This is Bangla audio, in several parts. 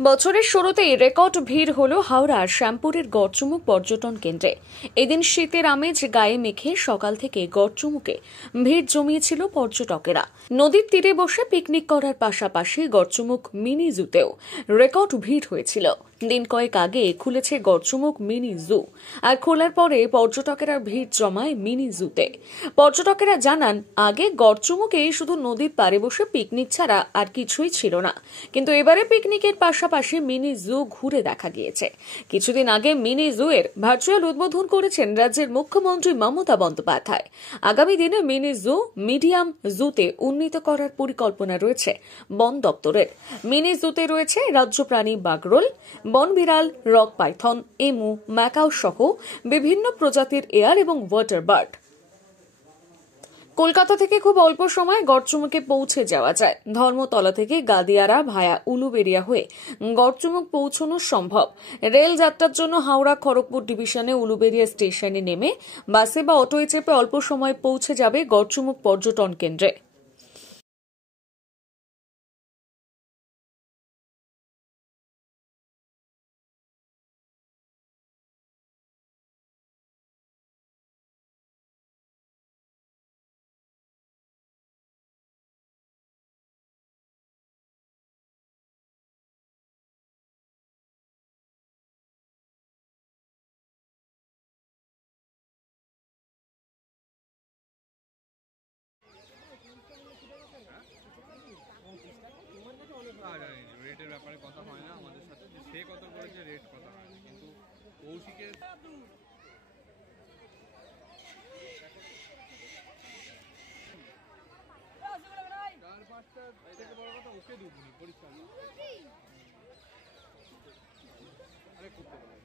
বছরের শুরুতেই রেকর্ড ভিড় হলো হাওড়ার শ্যামপুরের গড়চুমুক পর্যটন কেন্দ্রে। এদিন শীতের আমেজ গায়ে মেখে সকাল থেকে গড়চুমুকে ভিড় জমিয়েছিল পর্যটকেরা। নদীর তীরে বসে পিকনিক করার পাশাপাশি গড়চুমুক মিনি জুতেও রেকর্ড ভিড় হয়েছিল। দিন কয়েক আগে খুলেছে গড়চুমুক মিনি জু, আর খোলার পরে পর্যটকেরা ভিড় জমায় মিনি জুতে। পর্যটকেরা জানান, আগে গড়চুমুকে শুধু নদীর পাড়ে বসে পিকনিক ছাড়া আর কিছুই ছিল না, কিন্তু এবারে পিকনিকের পাশাপাশি মিনি জু ঘুরে দেখা গিয়েছে। কিছুদিন আগে মিনি জু এর ভার্চুয়াল উদ্বোধন করেছেন রাজ্যের মুখ্যমন্ত্রী মমতা বন্দ্যোপাধ্যায়। আগামী দিনে মিনি জু মিডিয়াম জুতে উন্নীত করার পরিকল্পনা রয়েছে বন দপ্তরের। মিনি জুতে রয়েছে রাজ্য প্রাণী বাগরোল, বন বিড়াল, রক পাইথন, এমু, ম্যাকাও সহ বিভিন্ন প্রজাতির এয়ার এবং ওয়াটার বার্ড। কলকাতা থেকে খুব অল্প সময়ে গড়চুমুকে পৌঁছে যাওয়া যায়। ধর্মতলা থেকে গাদিয়ারা ভায়া উলুবেড়িয়া হয়ে গড়চুমুক পৌঁছানো সম্ভব। রেল যাত্রার জন্য হাওড়া খড়গপুর ডিভিশনে উলুবেড়িয়া স্টেশনে নেমে বাসে বা অটোয় চেপে অল্প সময়ে পৌঁছে যাবে গড়চুমুক পর্যটন কেন্দ্রে। রেটের ব্যাপারে কথা হয় না আমাদের সাথে, যে সে কত করেছে রেট কথা হয় না, কিন্তু কৌশিকের চার পাঁচটা থেকে বড় কথা ওকে দুপুনি পরিষ্কার আরে করতে পারে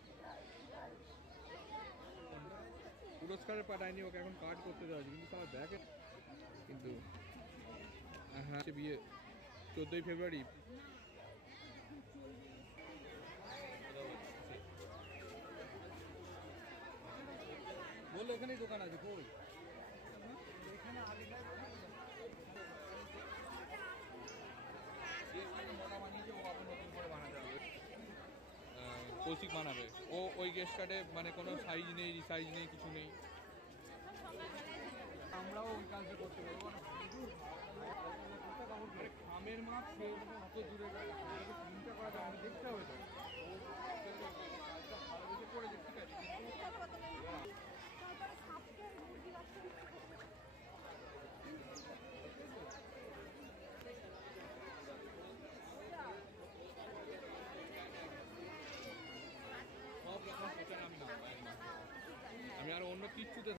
পুরস্কারের পাঠায়নি, ওকে এখন কার্ড করতে দেওয়া হয়েছে, কিন্তু তার ব্যাকে কিন্তু হ্যাঁ বিয়ে 14ই ফেব্রুয়ারি। বললো এখানেই দোকান আছে, কই কৌশিক বানাবে, ও ওই গেস্ট কার্ডে মানে কোনো সাইজ নেই, রিসাইজ নেই, কিছু নেই। আমরাও ওই কাজটা করতে পারবো না। খামের মাপ সে অত দূরে চিন্তা করা যায়, আমি দেখতে হবে তো করেছে, ঠিক আছে, সব রকম আমি আর অন্য কিচ্ছুতে